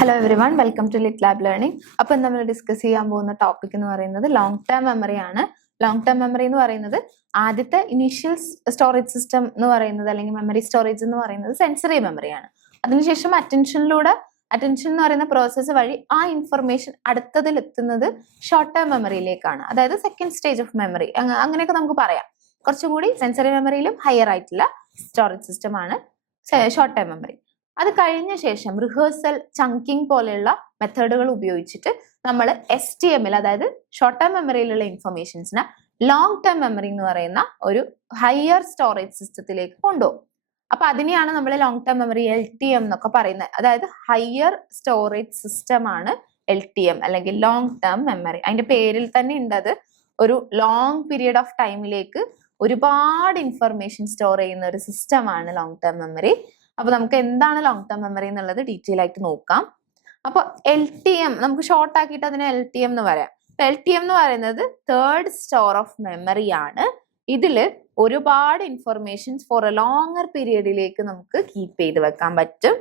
Hello everyone, welcome to Lit Lab Learning. അപ്പം നമ്മൾ discuss ചെയ്യാൻ പോകുന്ന ടോപ്പിക് എന്ന് പറയുന്നത് ലോങ് ടേം മെമ്മറി ആണ്. ലോങ് ടേം മെമ്മറി എന്ന് പറയുന്നത് ആദ്യത്തെ ഇനീഷ്യൽ സ്റ്റോറേജ് സിസ്റ്റം എന്ന് പറയുന്നത് അല്ലെങ്കിൽ മെമ്മറി സ്റ്റോറേജ് എന്ന് പറയുന്നത് സെൻസറി മെമ്മറിയാണ്. അതിനുശേഷം അറ്റൻഷൻ എന്ന് പറയുന്ന പ്രോസസ്സ് വഴി ആ ഇൻഫർമേഷൻ അടുത്തതിൽ എത്തുന്നത് ഷോർട്ട് ടേം മെമ്മറിയിലേക്കാണ്. അതായത് സെക്കൻഡ് സ്റ്റേജ് ഓഫ് മെമ്മറി അങ്ങനെയൊക്കെ നമുക്ക് പറയാം. കുറച്ചും കൂടി സെൻസറി മെമ്മറിയിലും ഹയർ ആയിട്ടുള്ള സ്റ്റോറേജ് സിസ്റ്റം ആണ് ഷോർട്ട് ടേം മെമ്മറി. അത് കഴിഞ്ഞ ശേഷം റിഹേഴ്സൽ, ചങ്കിങ് പോലെയുള്ള മെത്തേഡുകൾ ഉപയോഗിച്ചിട്ട് നമ്മൾ STM അതായത് ഷോർട്ട് ടേം മെമ്മറിയിലുള്ള ഇൻഫർമേഷൻസിനെ ലോങ് ടേം മെമ്മറി എന്ന് പറയുന്ന ഒരു ഹയർ സ്റ്റോറേജ് സിസ്റ്റത്തിലേക്ക് കൊണ്ടുപോകും. അപ്പൊ അതിനെയാണ് നമ്മൾ ലോങ് ടേം മെമ്മറി LTM എന്നൊക്കെ പറയുന്നത്. അതായത് ഹയർ സ്റ്റോറേജ് സിസ്റ്റം ആണ് LTM അല്ലെങ്കിൽ ലോങ് ടേം മെമ്മറി. അതിന്റെ പേരിൽ തന്നെ ഉണ്ട്, അത് ഒരു ലോങ് പീരിയഡ് ഓഫ് ടൈമിലേക്ക് ഒരുപാട് ഇൻഫർമേഷൻ സ്റ്റോർ ചെയ്യുന്ന ഒരു സിസ്റ്റമാണ് ലോങ് ടേം മെമ്മറി. അപ്പൊ നമുക്ക് എന്താണ് ലോങ് ടേം മെമ്മറി എന്നുള്ളത് ഡീറ്റെയിൽ ആയിട്ട് നോക്കാം. അപ്പൊ LTM നമുക്ക് ഷോർട്ട് ആക്കിയിട്ട് അതിനെ LTM എന്ന് പറയാം. LTM എന്ന് പറയുന്നത് തേർഡ് സ്റ്റോർ ഓഫ് മെമ്മറി ആണ്. ഇതില് ഒരുപാട് ഇൻഫർമേഷൻസ് ഫോർ എ ലോങ്ങർ പീരിയഡിലേക്ക് നമുക്ക് കീപ്പ് ചെയ്ത് വെക്കാൻ പറ്റും.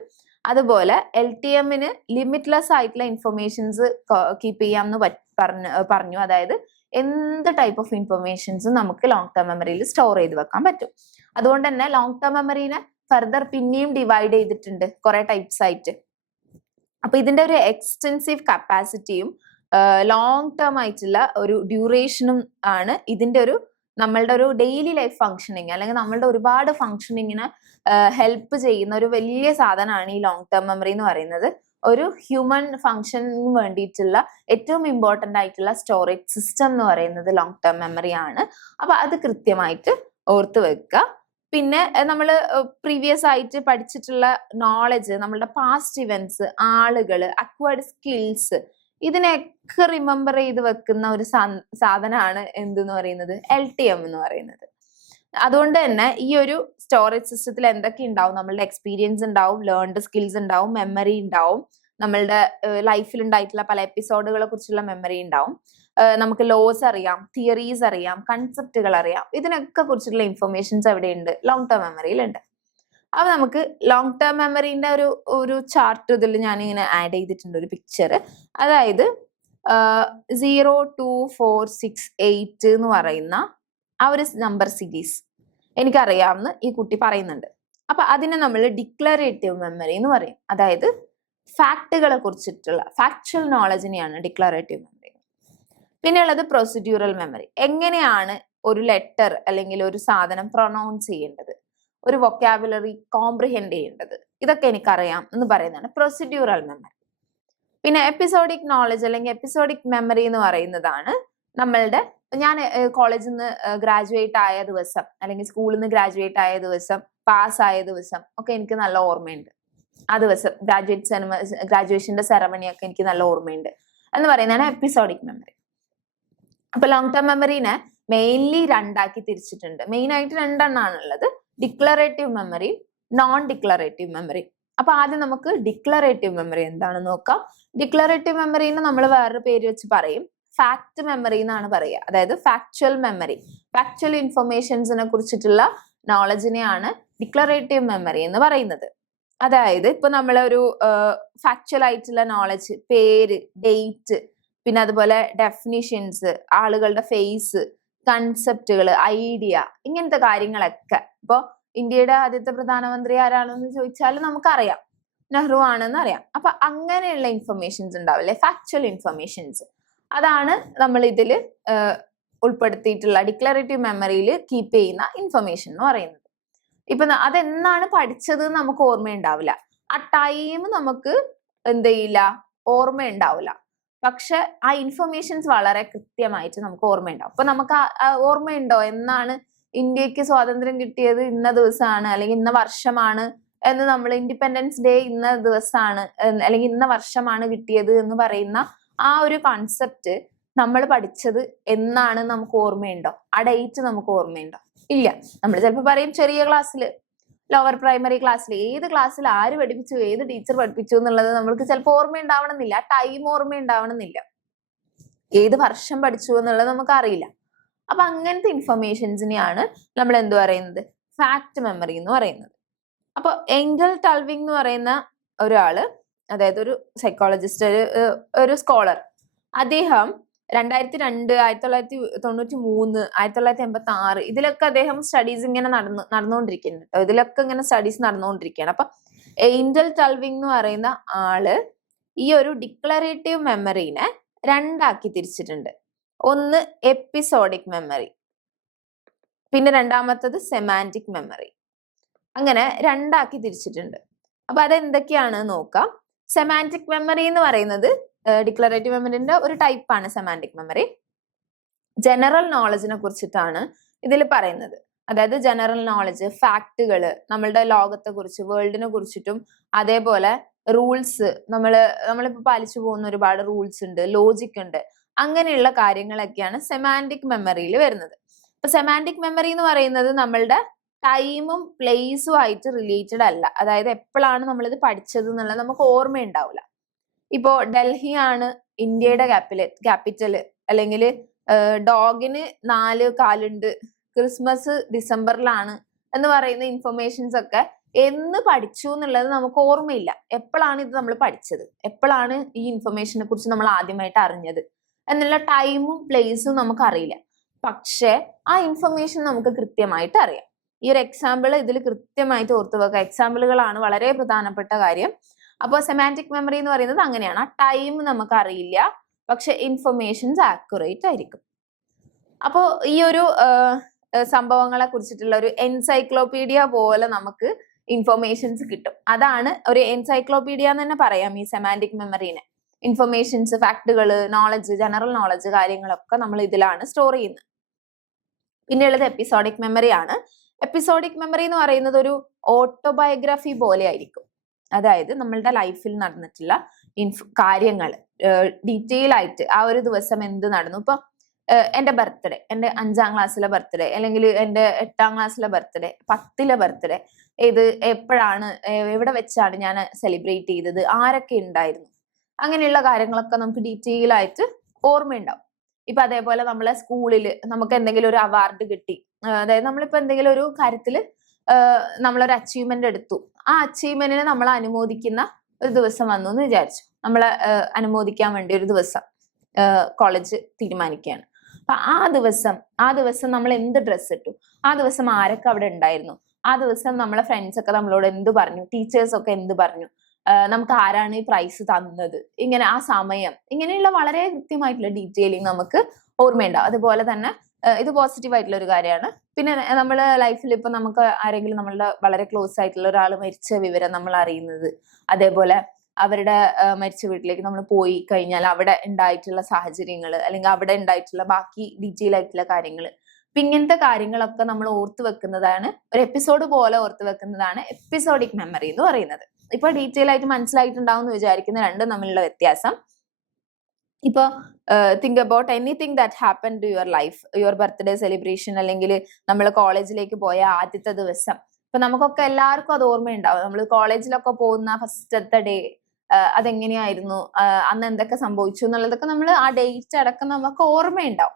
അതുപോലെ LTM-ന് ലിമിറ്റ്ലെസ് ആയിട്ടുള്ള ഇൻഫർമേഷൻസ് കീപ്പ് ചെയ്യാമെന്ന് പറഞ്ഞു. അതായത് എന്ത് ടൈപ്പ് ഓഫ് ഇൻഫർമേഷൻസ് നമുക്ക് ലോങ് ടേം മെമ്മറിയിൽ സ്റ്റോർ ചെയ്ത് വെക്കാൻ പറ്റും. അതുകൊണ്ട് തന്നെ ലോങ് ടേം മെമ്മറിനെ ഫർദർ പിന്നെയും ഡിവൈഡ് ചെയ്തിട്ടുണ്ട് കുറെ ടൈപ്സ് ആയിട്ട്. അപ്പൊ ഇതിന്റെ ഒരു എക്സ്റ്റെൻസീവ് കപ്പാസിറ്റിയും ലോങ് ടേം ആയിട്ടുള്ള ഒരു ഡ്യൂറേഷനും ആണ് ഇതിന്റെ ഒരു നമ്മളുടെ ഒരു ഡെയിലി ലൈഫ് ഫങ്ഷനിങ് അല്ലെങ്കിൽ നമ്മളുടെ ഒരുപാട് ഫങ്ഷനിങ്ങിന് ഹെൽപ്പ് ചെയ്യുന്ന ഒരു വലിയ സാധനമാണ് ഈ ലോങ് ടേം മെമ്മറി എന്ന് പറയുന്നത്. ഒരു ഹ്യൂമൻ ഫങ്ഷനിന് വേണ്ടിയിട്ടുള്ള ഏറ്റവും ഇമ്പോർട്ടന്റ് ആയിട്ടുള്ള സ്റ്റോറേജ് സിസ്റ്റം എന്ന് പറയുന്നത് ലോങ് ടേം മെമ്മറി ആണ്. അപ്പൊ അത് കൃത്യമായിട്ട് ഓർത്ത് വെക്കുക. പിന്നെ നമ്മൾ പ്രീവിയസ് ആയിട്ട് പഠിച്ചിട്ടുള്ള നോളജ്, നമ്മളുടെ പാസ്റ്റ് ഇവന്റ്സ്, ആളുകള്, അക്വയർഡ് സ്കിൽസ്, ഇതിനെയൊക്കെ റിമെമ്പർ ചെയ്ത് വെക്കുന്ന ഒരു സാധനമാണ് എന്തെന്ന് പറയുന്നത് LTM എന്ന് പറയുന്നത്. അതുകൊണ്ട് തന്നെ ഈ ഒരു സ്റ്റോറേജ് സിസ്റ്റത്തിൽ എന്തൊക്കെ ഉണ്ടാവും? നമ്മളുടെ എക്സ്പീരിയൻസ് ഉണ്ടാവും, ലേൺഡ് സ്കിൽസ് ഉണ്ടാവും, മെമ്മറി ഉണ്ടാവും, നമ്മളുടെ ലൈഫിൽ ഉണ്ടായിട്ടുള്ള പല എപ്പിസോഡുകളെ കുറിച്ചുള്ള മെമ്മറി ഉണ്ടാവും, നമുക്ക് ലോസ് അറിയാം, തിയറീസ് അറിയാം, കൺസെപ്റ്റുകൾ അറിയാം. ഇതിനൊക്കെ കുറിച്ചിട്ടുള്ള ഇൻഫർമേഷൻസ് എവിടെയുണ്ട്? ലോങ് ടേം മെമ്മറിയിലുണ്ട്. അപ്പൊ നമുക്ക് ലോങ് ടേം മെമ്മറിന്റെ ഒരു ചാർട്ട് ഇതിൽ ഞാൻ ഇങ്ങനെ ആഡ് ചെയ്തിട്ടുണ്ട്, ഒരു പിക്ചർ. അതായത് 0, 2, 4, 6, 8 എന്ന് പറയുന്ന ആ ഒരു നമ്പർ സീരീസ് എനിക്കറിയാമെന്ന് ഈ കുട്ടി പറയുന്നുണ്ട്. അപ്പൊ അതിനെ നമ്മൾ ഡിക്ലറേറ്റീവ് മെമ്മറി എന്ന് പറയും. അതായത് ഫാക്ടുകളെ കുറിച്ചിട്ടുള്ള ഫാക്ച്വൽ നോളജിനെയാണ് ഡിക്ലറേറ്റീവ് മെമ്മറി. പിന്നെ ഉള്ളത് പ്രൊസീഡ്യൂറൽ മെമ്മറി. എങ്ങനെയാണ് ഒരു ലെറ്റർ അല്ലെങ്കിൽ ഒരു സാധനം പ്രൊനൗൺസ് ചെയ്യേണ്ടത്, ഒരു വൊക്കാബുലറി കോംപ്രിഹെൻഡ് ചെയ്യേണ്ടത്, ഇതൊക്കെ എനിക്കറിയാം എന്ന് പറയുന്നതാണ് പ്രൊസീഡ്യൂറൽ മെമ്മറി. പിന്നെ എപ്പിസോഡിക് നോളജ് അല്ലെങ്കിൽ എപ്പിസോഡിക് മെമ്മറി എന്ന് പറയുന്നതാണ് നമ്മളുടെ, ഞാൻ കോളേജിൽ നിന്ന് ഗ്രാജുവേറ്റ് ആയ ദിവസം അല്ലെങ്കിൽ സ്കൂളിൽ നിന്ന് ഗ്രാജുവേറ്റ് ആയ ദിവസം, പാസ്സായ ദിവസം ഒക്കെ എനിക്ക് നല്ല ഓർമ്മയുണ്ട്. ആ ദിവസം ഗ്രാജുവേഷന്റെ സെറമണി ഒക്കെ എനിക്ക് നല്ല ഓർമ്മയുണ്ട് എന്ന് പറയുന്നതാണ് എപ്പിസോഡിക് മെമ്മറി. അപ്പൊ ലോങ് ടേം മെമ്മറിനെ മെയിൻലി രണ്ടാക്കി തിരിച്ചിട്ടുണ്ട്. മെയിൻ ആയിട്ട് രണ്ടെണ്ണമാണ് ഉള്ളത്, ഡിക്ലറേറ്റീവ് മെമ്മറിയും നോൺ ഡിക്ലറേറ്റീവ് മെമ്മറിയും. അപ്പൊ ആദ്യം നമുക്ക് ഡിക്ലറേറ്റീവ് മെമ്മറി എന്താണെന്ന് നോക്കാം. ഡിക്ലറേറ്റീവ് മെമ്മറിന്ന് നമ്മൾ വേറൊരു പേര് വെച്ച് പറയും, ഫാക്ട് മെമ്മറി എന്നാണ് പറയുക. അതായത് ഫാക്ച്വൽ മെമ്മറി, ഫാക്ച്വൽ ഇൻഫർമേഷൻസിനെ കുറിച്ചിട്ടുള്ള നോളജിനെയാണ് ഡിക്ലറേറ്റീവ് മെമ്മറി എന്ന് പറയുന്നത്. അതായത് ഇപ്പൊ നമ്മളൊരു ഫാക്ച്വൽ ആയിട്ടുള്ള നോളജ്, പേര്, ഡേറ്റ്, പിന്നെ അതുപോലെ ഡെഫിനിഷൻസ്, ആളുകളുടെ ഫേസ്, കൺസെപ്റ്റുകൾ, ഐഡിയ, ഇങ്ങനത്തെ കാര്യങ്ങളൊക്കെ. ഇപ്പൊ ഇന്ത്യയുടെ ആദ്യത്തെ പ്രധാനമന്ത്രി ആരാണെന്ന് ചോദിച്ചാൽ നമുക്കറിയാം, നെഹ്റു ആണെന്ന് അറിയാം. അപ്പൊ അങ്ങനെയുള്ള ഇൻഫർമേഷൻസ് ഉണ്ടാവില്ലേ, ഫാക്ച്വൽ ഇൻഫർമേഷൻസ്, അതാണ് നമ്മൾ ഇതിൽ ഉൾപ്പെടുത്തിയിട്ടുള്ള ഡിക്ലറേറ്റീവ് മെമ്മറിയിൽ കീപ്പ് ചെയ്യുന്ന ഇൻഫർമേഷൻ എന്ന് പറയുന്നത്. ഇപ്പൊ അതെന്നാണ് പഠിച്ചത് നമുക്ക് ഓർമ്മയുണ്ടാവില്ല, ആ ടൈം നമുക്ക് എന്ത് ചെയ്യില്ല, ഓർമ്മയുണ്ടാവില്ല. പക്ഷെ ആ ഇൻഫർമേഷൻസ് വളരെ കൃത്യമായിട്ട് നമുക്ക് ഓർമ്മയുണ്ടാവും. അപ്പൊ നമുക്ക് ഓർമ്മയുണ്ടോ എന്നാണ് ഇന്ത്യക്ക് സ്വാതന്ത്ര്യം കിട്ടിയത് ഇന്ന ദിവസമാണ് അല്ലെങ്കിൽ ഇന്ന വർഷമാണ് എന്ന്, നമ്മൾ ഇൻഡിപെൻഡൻസ് ഡേ ഇന്ന ദിവസമാണ് അല്ലെങ്കിൽ ഇന്ന വർഷമാണ് കിട്ടിയത് എന്ന് പറയുന്ന ആ ഒരു കോൺസെപ്റ്റ് നമ്മൾ പഠിച്ചത് എന്നാണ് നമുക്ക് ഓർമ്മയുണ്ടോ? ആ ഡേറ്റ് നമുക്ക് ഓർമ്മയുണ്ടോ? ഇല്ല. നമ്മൾ ചിലപ്പോൾ പറയും ചെറിയ ക്ലാസ്സിൽ, ലോവർ പ്രൈമറി ക്ലാസ്സിൽ, ഏത് ക്ലാസ്സിൽ ആര് പഠിപ്പിച്ചു, ഏത് ടീച്ചർ പഠിപ്പിച്ചു എന്നുള്ളത് നമ്മൾക്ക് ചിലപ്പോൾ ഓർമ്മയുണ്ടാവണമെന്നില്ല, ടൈം ഓർമ്മയുണ്ടാവണമെന്നില്ല, ഏത് വർഷം പഠിച്ചു എന്നുള്ളത് നമുക്ക് അറിയില്ല. അപ്പൊ അങ്ങനത്തെ ഇൻഫർമേഷൻസിനെയാണ് നമ്മൾ എന്ത് പറയുന്നത്, ഫാക്ട് മെമ്മറി എന്ന് പറയുന്നത്. അപ്പൊ എംഗൽ ടൾവിംഗ് എന്ന് പറയുന്ന ഒരാള് അതായത് ഒരു സൈക്കോളജിസ്റ്റ്, ഒരു സ്കോളർ, അദ്ദേഹം 2002, 1993, 1986 ഇതിലൊക്കെ അദ്ദേഹം സ്റ്റഡീസ് ഇങ്ങനെ നടന്നുകൊണ്ടിരിക്കുന്നുണ്ട് കേട്ടോ. ഇതിലൊക്കെ ഇങ്ങനെ സ്റ്റഡീസ് നടന്നുകൊണ്ടിരിക്കുകയാണ്. അപ്പൊ ഏഞ്ചൽ ടൾവിംഗ് എന്ന് പറയുന്ന ആള് ഈ ഒരു ഡിക്ലറേറ്റീവ് മെമ്മറീനെ രണ്ടാക്കി തിരിച്ചിട്ടുണ്ട്. ഒന്ന് എപ്പിസോഡിക് മെമ്മറി, പിന്നെ രണ്ടാമത്തത് സെമാൻറ്റിക് മെമ്മറി. അങ്ങനെ രണ്ടാക്കി തിരിച്ചിട്ടുണ്ട്. അപ്പൊ അതെന്തൊക്കെയാണ് നോക്കാം. സെമാൻറ്റിക് മെമ്മറി എന്ന് പറയുന്നത് ഡിക്ലറേറ്റീവ് മെമ്മറിന്റെ ഒരു ടൈപ്പാണ് സെമാൻറ്റിക് മെമ്മറി. ജനറൽ നോളജിനെ കുറിച്ചിട്ടാണ് ഇതിൽ പറയുന്നത്. അതായത് ജനറൽ നോളജ്, ഫാക്ടുകള്, നമ്മളുടെ ലോകത്തെ കുറിച്ച്, വേൾഡിനെ കുറിച്ചിട്ടും, അതേപോലെ റൂൾസ്, നമ്മളിപ്പോ പാലിച്ചു പോകുന്ന ഒരുപാട് റൂൾസ് ഉണ്ട്, ലോജിക് ഉണ്ട്, അങ്ങനെയുള്ള കാര്യങ്ങളൊക്കെയാണ് സെമാൻറ്റിക് മെമ്മറിയിൽ വരുന്നത്. ഇപ്പൊ സെമാൻറ്റിക് മെമ്മറി എന്ന് പറയുന്നത് നമ്മളുടെ ടൈമും പ്ലേസും ആയിട്ട് റിലേറ്റഡ് അല്ല. അതായത് എപ്പോഴാണ് നമ്മളിത് പഠിച്ചത് എന്നുള്ളത് നമുക്ക് ഓർമ്മയുണ്ടാവില്ല. ഇപ്പോ ഡൽഹി ആണ് ഇന്ത്യയുടെ ക്യാപിറ്റല്, അല്ലെങ്കിൽ ഡോഗിന് 4 കാലുണ്ട്, ക്രിസ്മസ് ഡിസംബറിലാണ് എന്ന് പറയുന്ന ഇൻഫർമേഷൻസ് ഒക്കെ എന്ന് പഠിച്ചു എന്നുള്ളത് നമുക്ക് ഓർമ്മയില്ല. എപ്പോഴാണ് ഇത് നമ്മൾ പഠിച്ചത്, എപ്പോഴാണ് ഈ ഇൻഫർമേഷനെ കുറിച്ച് നമ്മൾ ആദ്യമായിട്ട് അറിഞ്ഞത് എന്നുള്ള ടൈമും പ്ലേസും നമുക്ക് അറിയില്ല. പക്ഷെ ആ ഇൻഫർമേഷൻ നമുക്ക് കൃത്യമായിട്ട് അറിയാം. ഈ ഒരു എക്സാമ്പിൾ ഇതിൽ കൃത്യമായിട്ട് ഓർത്തു വെക്കുക. എക്സാമ്പിളുകളാണ് വളരെ പ്രധാനപ്പെട്ട കാര്യം. അപ്പോൾ സെമാൻറ്റിക് മെമ്മറി എന്ന് പറയുന്നത് അങ്ങനെയാണ്. ആ ടൈം നമുക്ക് അറിയില്ല, പക്ഷെ ഇൻഫർമേഷൻസ് ആക്യുറേറ്റ് ആയിരിക്കും. അപ്പോൾ ഈ ഒരു സംഭവങ്ങളെ കുറിച്ചിട്ടുള്ള ഒരു എൻസൈക്ലോപീഡിയ പോലെ നമുക്ക് ഇൻഫർമേഷൻസ് കിട്ടും. അതാണ് ഒരു എൻസൈക്ലോപീഡിയ എന്ന് തന്നെ പറയാം ഈ സെമാൻറ്റിക് മെമ്മറീനെ. ഇൻഫർമേഷൻസ്, ഫാക്ടുകള്, നോളജ്, ജനറൽ നോളജ് കാര്യങ്ങളൊക്കെ നമ്മൾ ഇതിലാണ് സ്റ്റോർ ചെയ്യുന്നത്. പിന്നെയുള്ളത് എപ്പിസോഡിക് മെമ്മറി ആണ്. എപ്പിസോഡിക് മെമ്മറി എന്ന് പറയുന്നത് ഒരു ഓട്ടോബയോഗ്രഫി പോലെ ആയിരിക്കും. അതായത് നമ്മളുടെ ലൈഫിൽ നടന്നിട്ടുള്ള കാര്യങ്ങൾ ഡീറ്റെയിൽ ആയിട്ട് ആ ഒരു ദിവസം എന്ത് നടന്നു. ഇപ്പൊ എന്റെ ബർത്ത്ഡേ, എന്റെ 5ാം ക്ലാസ്സിലെ ബർത്ത്ഡേ, അല്ലെങ്കിൽ എന്റെ 8ാം ക്ലാസ്സിലെ ബർത്ത്ഡേ, 10ലെ ബർത്ത്ഡേ, ഇത് എപ്പോഴാണ്, എവിടെ വെച്ചാണ് ഞാൻ സെലിബ്രേറ്റ് ചെയ്തത്, ആരൊക്കെ ഉണ്ടായിരുന്നു, അങ്ങനെയുള്ള കാര്യങ്ങളൊക്കെ നമുക്ക് ഡീറ്റെയിൽ ആയിട്ട് ഓർമ്മയുണ്ടാവും. ഇപ്പൊ അതേപോലെ നമ്മളെ സ്കൂളിൽ നമുക്ക് എന്തെങ്കിലും ഒരു അവാർഡ് കിട്ടി, അതായത് നമ്മളിപ്പോ എന്തെങ്കിലും ഒരു കാര്യത്തിൽ നമ്മളൊരു അച്ചീവ്മെന്റ് എടുത്തു, ആ അച്ചീവ്മെന്റിനെ നമ്മൾ അനുമോദിക്കുന്ന ഒരു ദിവസം വന്നു എന്ന് വിചാരിച്ചു. നമ്മളെ അനുമോദിക്കാൻ വേണ്ടി ഒരു ദിവസം കോളേജ് തീരുമാനിക്കുകയാണ്. അപ്പൊ ആ ദിവസം നമ്മൾ എന്ത് ഡ്രസ്സ് ഇട്ടു, ആ ദിവസം ആരൊക്കെ അവിടെ ഉണ്ടായിരുന്നു, ആ ദിവസം നമ്മളെ ഫ്രണ്ട്സ് ഒക്കെ നമ്മളോട് എന്ത് പറഞ്ഞു, ടീച്ചേഴ്സ് ഒക്കെ എന്ത് പറഞ്ഞു, നമുക്ക് ആരാണ് ഈ പ്രൈസ് തന്നത്, ഇങ്ങനെ ആ സമയം, ഇങ്ങനെയുള്ള വളരെ കൃത്യമായിട്ടുള്ള ഡീറ്റെയിലിംഗ് നമുക്ക് ഓർമ്മയുണ്ടാവും. അതുപോലെ തന്നെ ഇത് പോസിറ്റീവ് ആയിട്ടുള്ള ഒരു കാര്യമാണ്. പിന്നെ നമ്മള് ലൈഫിൽ ഇപ്പൊ നമുക്ക് ആരെങ്കിലും നമ്മളുടെ വളരെ ക്ലോസ് ആയിട്ടുള്ള ഒരാൾ മരിച്ച വിവരം നമ്മൾ അറിയുന്നത്, അതേപോലെ അവരുടെ മരിച്ച വീട്ടിലേക്ക് നമ്മൾ പോയി കഴിഞ്ഞാൽ അവിടെ ഉണ്ടായിട്ടുള്ള സാഹചര്യങ്ങൾ, അല്ലെങ്കിൽ അവിടെ ഉണ്ടായിട്ടുള്ള ബാക്കി ഡീറ്റെയിൽ ആയിട്ടുള്ള കാര്യങ്ങൾ, അപ്പൊ ഇങ്ങനത്തെ കാര്യങ്ങളൊക്കെ നമ്മൾ ഓർത്തു വെക്കുന്നതാണ്, ഒരു എപ്പിസോഡ് പോലെ ഓർത്തു വെക്കുന്നതാണ് എപ്പിസോഡിക് മെമ്മറി എന്ന് പറയുന്നത്. ഇപ്പൊ ഡീറ്റെയിൽ ആയിട്ട് മനസ്സിലായിട്ടുണ്ടാവും എന്ന് വിചാരിക്കുന്ന രണ്ടും തമ്മിലുള്ള വ്യത്യാസം. ഇപ്പൊ think about anything that happen to your life, your birthday celebration, അല്ലെങ്കിൽ നമ്മൾ കോളേജിലേക്ക് പോയ ആദ്യത്തെ ദിവസം. ഇപ്പൊ നമുക്കൊക്കെ എല്ലാവർക്കും അത് ഓർമ്മയുണ്ടാവും. നമ്മൾ കോളേജിലൊക്കെ പോകുന്ന ഫസ്റ്റത്തെ ഡേ അതെങ്ങനെയായിരുന്നു, അന്ന് എന്തൊക്കെ സംഭവിച്ചു എന്നുള്ളതൊക്കെ നമ്മൾ ആ ഡേറ്റ് അടക്കം നമുക്ക് ഓർമ്മയുണ്ടാവും.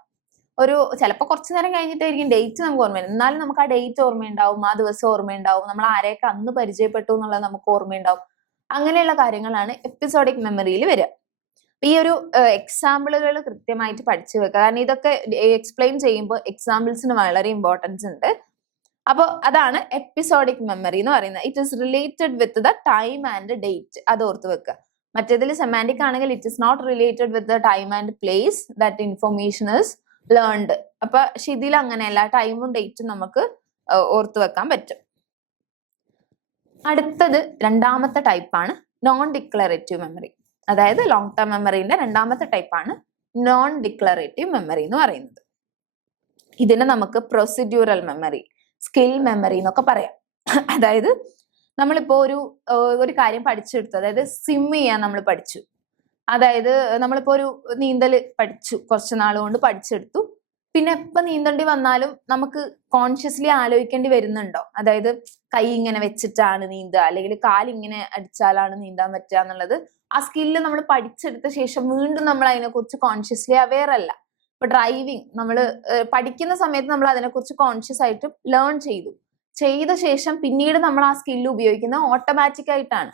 ഒരു ചിലപ്പോൾ കുറച്ചു നേരം കഴിഞ്ഞിട്ടായിരിക്കും ഡേറ്റ് നമുക്ക് ഓർമ്മ, എന്നാലും നമുക്ക് ആ ഡേറ്റ് ഓർമ്മയുണ്ടാവും, ആ ദിവസം ഓർമ്മയുണ്ടാവും, നമ്മൾ ആരെയൊക്കെ അന്ന് പരിചയപ്പെട്ടു എന്നുള്ളത് നമുക്ക് ഓർമ്മയുണ്ടാവും. അങ്ങനെയുള്ള കാര്യങ്ങളാണ് എപ്പിസോഡിക് മെമ്മറിയിൽ വരിക. ഈ ഒരു എക്സാമ്പിളുകൾ കൃത്യമായിട്ട് പഠിച്ചു വെക്കുക. കാരണം ഇതൊക്കെ എക്സ്പ്ലെയിൻ ചെയ്യുമ്പോൾ എക്സാമ്പിൾസിന് വളരെ ഇമ്പോർട്ടൻസ് ഉണ്ട്. അപ്പോൾ അതാണ് എപ്പിസോഡിക് മെമ്മറി എന്ന് പറയുന്നത്. It is related with the time and date, അത് ഓർത്ത് വെക്കുക. മറ്റേതിൽ സെമാൻറ്റിക് ആണെങ്കിൽ it is not related with the time and place that information is learned. അപ്പൊ ഇതിൽ അങ്ങനെയല്ല, ടൈമും ഡേറ്റും നമുക്ക് ഓർത്തു വെക്കാൻ പറ്റും. അടുത്തത് രണ്ടാമത്തെ ടൈപ്പാണ് നോൺ ഡിക്ലറേറ്റീവ് മെമ്മറി. അതായത് ലോങ് ടേം മെമ്മറിന്റെ രണ്ടാമത്തെ ടൈപ്പാണ് നോൺ ഡിക്ലറേറ്റീവ് മെമ്മറി എന്ന് പറയുന്നത്. ഇതിനെ നമുക്ക് പ്രൊസീഡ്യൂറൽ മെമ്മറി, സ്കിൽ മെമ്മറി എന്നൊക്കെ പറയാം. അതായത് നമ്മളിപ്പോ ഒരു കാര്യം പഠിച്ചെടുത്തു, അതായത് സ്വിം ചെയ്യാൻ നമ്മൾ പഠിച്ചു, അതായത് നമ്മളിപ്പോ ഒരു നീന്തൽ പഠിച്ചു, കുറച്ച് നാൾ കൊണ്ട് പഠിച്ചെടുത്തു. പിന്നെ എപ്പോൾ നീന്തേണ്ടി വന്നാലും നമുക്ക് കോൺഷ്യസ്ലി ആലോചിക്കേണ്ടി വരുന്നുണ്ടോ, അതായത് കൈ ഇങ്ങനെ വെച്ചിട്ടാണ് നീന്തുക, അല്ലെങ്കിൽ കാലിങ്ങനെ അടിച്ചാലാണ് നീന്താൻ പറ്റുക എന്നുള്ളത്. ആ സ്കില്ല് നമ്മൾ പഠിച്ചെടുത്ത ശേഷം വീണ്ടും നമ്മൾ അതിനെക്കുറിച്ച് കോൺഷ്യസ്ലി അവെയർ അല്ല. ഇപ്പൊ ഡ്രൈവിംഗ് നമ്മൾ പഠിക്കുന്ന സമയത്ത് നമ്മൾ അതിനെക്കുറിച്ച് കോൺഷ്യസ് ആയിട്ട് ലേൺ ചെയ്ത ശേഷം പിന്നീട് നമ്മൾ ആ സ്കില്ല് ഉപയോഗിക്കുന്നത് ഓട്ടോമാറ്റിക് ആയിട്ടാണ്.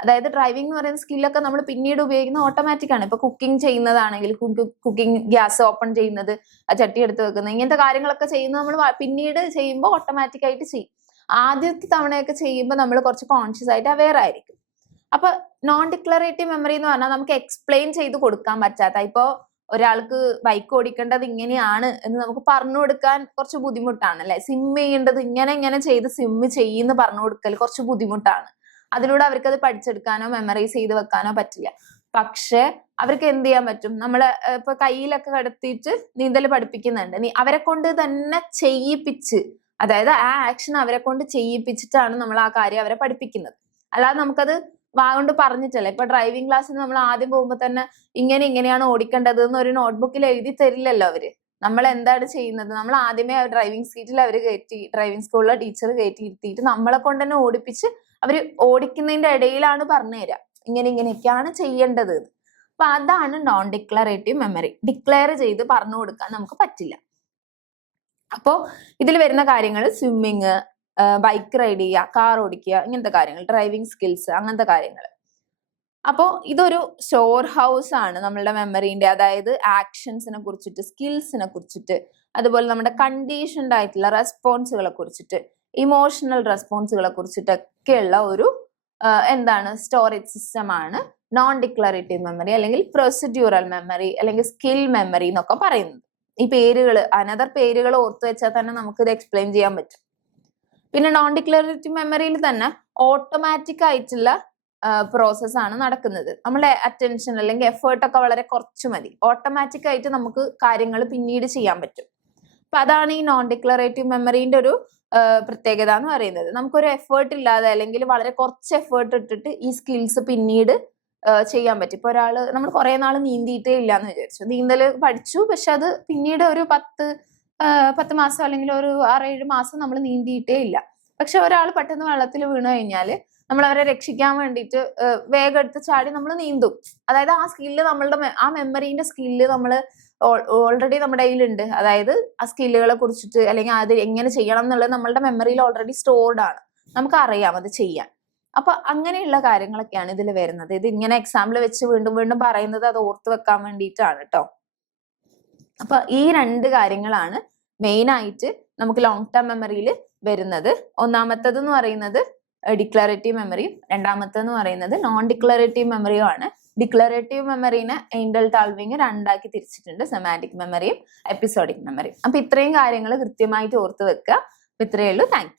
അതായത് ഡ്രൈവിംഗ് എന്ന് പറയുന്ന സ്കില്ലൊക്കെ നമ്മൾ പിന്നീട് ഉപയോഗിക്കുന്ന ഓട്ടോമാറ്റിക് ആണ്. ഇപ്പൊ കുക്കിംഗ് ചെയ്യുന്നതാണെങ്കിൽ കുക്കിംഗ് ഗ്യാസ് ഓപ്പൺ ചെയ്യുന്നത്, ആ ചട്ടി എടുത്ത് വെക്കുന്നത്, ഇങ്ങനത്തെ കാര്യങ്ങളൊക്കെ ചെയ്യുന്നത് നമ്മൾ പിന്നീട് ചെയ്യുമ്പോൾ ഓട്ടോമാറ്റിക് ആയിട്ട് ചെയ്യും. ആദ്യത്തെ തവണയൊക്കെ ചെയ്യുമ്പോൾ നമ്മൾ കുറച്ച് കോൺഷ്യസ് ആയിട്ട് അവെയർ ആയിരിക്കും. അപ്പൊ നോൺ ഡിക്ലറേറ്റീവ് മെമ്മറി എന്ന് പറഞ്ഞാൽ നമുക്ക് എക്സ്പ്ലെയിൻ ചെയ്ത് കൊടുക്കാൻ പറ്റാത്ത, ഇപ്പോ ഒരാൾക്ക് ബൈക്ക് ഓടിക്കേണ്ടത് ഇങ്ങനെയാണ് എന്ന് നമുക്ക് പറഞ്ഞു കൊടുക്കാൻ കുറച്ച് ബുദ്ധിമുട്ടാണ് അല്ലെ. സിം ചെയ്യേണ്ടത് ഇങ്ങനെ ചെയ്ത് സിം ചെയ്യുന്ന പറഞ്ഞു കൊടുക്കൽ കുറച്ച് ബുദ്ധിമുട്ടാണ്. അതിലൂടെ അവർക്ക് അത് പഠിച്ചെടുക്കാനോ മെമ്മറൈസ് ചെയ്ത് വെക്കാനോ പറ്റില്ല. പക്ഷെ അവർക്ക് എന്ത് ചെയ്യാൻ പറ്റും, നമ്മള് ഇപ്പൊ കയ്യിലൊക്കെ കടത്തിയിട്ട് നീന്തൽ പഠിപ്പിക്കുന്നുണ്ട്, അവരെ കൊണ്ട് തന്നെ ചെയ്യിപ്പിച്ച്, അതായത് ആ ആക്ഷൻ അവരെ കൊണ്ട് ചെയ്യിപ്പിച്ചിട്ടാണ് നമ്മൾ ആ കാര്യം അവരെ പഠിപ്പിക്കുന്നത്. അല്ലാതെ നമുക്കത് വാഗൊണ്ട് പറഞ്ഞിട്ടല്ല. ഇപ്പൊ ഡ്രൈവിംഗ് ക്ലാസ്സിന് നമ്മൾ ആദ്യം പോകുമ്പോൾ തന്നെ ഇങ്ങനെയാണ് ഓടിക്കേണ്ടത് എന്ന് ഒരു നോട്ട്ബുക്കിൽ എഴുതി തരില്ലല്ലോ അവര്. നമ്മൾ എന്താണ് ചെയ്യുന്നത്, നമ്മൾ ആദ്യമേ ഡ്രൈവിംഗ് സീറ്റിൽ അവർ കയറ്റി, ഡ്രൈവിംഗ് സ്കൂളിലെ ടീച്ചർ കയറ്റി ഇരുത്തിയിട്ട് നമ്മളെ കൊണ്ട് തന്നെ ഓടിപ്പിച്ച് അവര് ഓടിക്കുന്നതിന്റെ ഇടയിലാണ് പറഞ്ഞു തരാം ഇങ്ങനെയൊക്കെയാണ് ചെയ്യേണ്ടത്. അപ്പൊ അതാണ് നോൺ ഡിക്ലറേറ്റീവ് മെമ്മറി. ഡിക്ലെയർ ചെയ്ത് പറഞ്ഞു കൊടുക്കാൻ നമുക്ക് പറ്റില്ല. അപ്പോ ഇതിൽ വരുന്ന കാര്യങ്ങൾ സ്വിമ്മിങ്, ബൈക്ക് റൈഡ് ചെയ്യുക, കാർ ഓടിക്കുക, ഇങ്ങനത്തെ കാര്യങ്ങൾ, ഡ്രൈവിംഗ് സ്കിൽസ്, അങ്ങനത്തെ കാര്യങ്ങൾ. അപ്പോൾ ഇതൊരു സ്റ്റോർ ഹൗസ് ആണ് നമ്മളുടെ മെമ്മറിന്റെ. അതായത് ആക്ഷൻസിനെ കുറിച്ചിട്ട്, സ്കിൽസിനെ കുറിച്ചിട്ട്, അതുപോലെ നമ്മുടെ കണ്ടീഷൻഡ് ആയിട്ടുള്ള റെസ്പോൺസുകളെ കുറിച്ചിട്ട്, ഇമോഷണൽ റെസ്പോൺസുകളെ കുറിച്ചിട്ടൊക്കെയുള്ള ഒരു എന്താണ് സ്റ്റോറേജ് സിസ്റ്റം ആണ് നോൺ ഡിക്ലറേറ്റീവ് മെമ്മറി, അല്ലെങ്കിൽ പ്രൊസീഡ്യൂറൽ മെമ്മറി, അല്ലെങ്കിൽ സ്കിൽ മെമ്മറി എന്നൊക്കെ പറയുന്നത്. ഈ പേരുകൾ, അനദർ പേരുകൾ ഓർത്തു വെച്ചാൽ തന്നെ നമുക്ക് ഇത് എക്സ്പ്ലെയിൻ ചെയ്യാൻ പറ്റും. പിന്നെ നോൺ ഡിക്ലറേറ്റീവ് മെമ്മറിയിൽ തന്നെ ഓട്ടോമാറ്റിക് ആയിട്ടുള്ള പ്രോസസ് ആണ് നടക്കുന്നത്. നമ്മുടെ അറ്റൻഷൻ അല്ലെങ്കിൽ എഫേർട്ട് ഒക്കെ വളരെ കുറച്ച് മതി, ഓട്ടോമാറ്റിക് ആയിട്ട് നമുക്ക് കാര്യങ്ങൾ പിന്നീട് ചെയ്യാൻ പറ്റും. അപ്പൊ അതാണ് ഈ നോൺ ഡിക്ലറേറ്റീവ് മെമ്മറിന്റെ ഒരു പ്രത്യേകത എന്ന് പറയുന്നത്. നമുക്കൊരു എഫേർട്ട് ഇല്ലാതെ അല്ലെങ്കിൽ വളരെ കുറച്ച് എഫേർട്ട് ഇട്ടിട്ട് ഈ സ്കിൽസ് പിന്നീട് ചെയ്യാൻ പറ്റും. ഇപ്പൊ നമ്മൾ കുറെ നാൾ നീന്തിയിട്ടേ ഇല്ല എന്ന് വിചാരിച്ചു, നീന്തല് പഠിച്ചു, പക്ഷെ അത് പിന്നീട് ഒരു 10 മാസം അല്ലെങ്കിൽ ഒരു 6-7 മാസം നമ്മൾ നീന്തിയിട്ടേ ഇല്ല. പക്ഷെ ഒരാൾ പെട്ടെന്ന് വെള്ളത്തിൽ വീണു കഴിഞ്ഞാൽ നമ്മൾ അവരെ രക്ഷിക്കാൻ വേണ്ടിയിട്ട് വേഗം എടുത്ത് ചാടി നമ്മൾ നീന്തും. അതായത് ആ സ്കില്ല്, നമ്മളുടെ ആ മെമ്മറിന്റെ സ്കില്ല് നമ്മൾ ഓൾറെഡി നമ്മുടെ കയ്യിലുണ്ട്. അതായത് ആ സ്കില്ലുകളെ കുറിച്ചിട്ട് അല്ലെങ്കിൽ അത് എങ്ങനെ ചെയ്യണം എന്നുള്ളത് നമ്മളുടെ മെമ്മറിയിൽ ഓൾറെഡി സ്റ്റോർഡ് ആണ്, നമുക്ക് അറിയാം അത് ചെയ്യാൻ. അപ്പൊ അങ്ങനെയുള്ള കാര്യങ്ങളൊക്കെയാണ് ഇതിൽ വരുന്നത്. ഇത് ഇങ്ങനെ എക്സാമ്പിൾ വെച്ച് വീണ്ടും പറയുന്നത് അത് ഓർത്ത് വെക്കാൻ വേണ്ടിയിട്ടാണ് കേട്ടോ. അപ്പൊ ഈ 2 കാര്യങ്ങളാണ് മെയിൻ ആയിട്ട് നമുക്ക് ലോങ് ടേം മെമ്മറിയിൽ വരുന്നത്. ഒന്നാമത്തത് എന്ന് പറയുന്നത് ഡിക്ലറേറ്റീവ് മെമ്മറിയും, രണ്ടാമത്തെന്ന് പറയുന്നത് നോൺ ഡിക്ലറേറ്റീവ് മെമ്മറിയും ആണ്. ഡിക്ലറേറ്റീവ് മെമ്മറിനെ എയ്ൻഡൽ ടാൾവിങ് 2 ആക്കി തിരിച്ചിട്ടുണ്ട്, സെമാന്റിക് മെമ്മറിയും എപ്പിസോഡിക് മെമ്മറിയും. അപ്പൊ ഇത്രയും കാര്യങ്ങൾ കൃത്യമായിട്ട് ഓർത്ത് വെക്കുക. ഇത്രയേ ഉള്ളൂ. Thank you.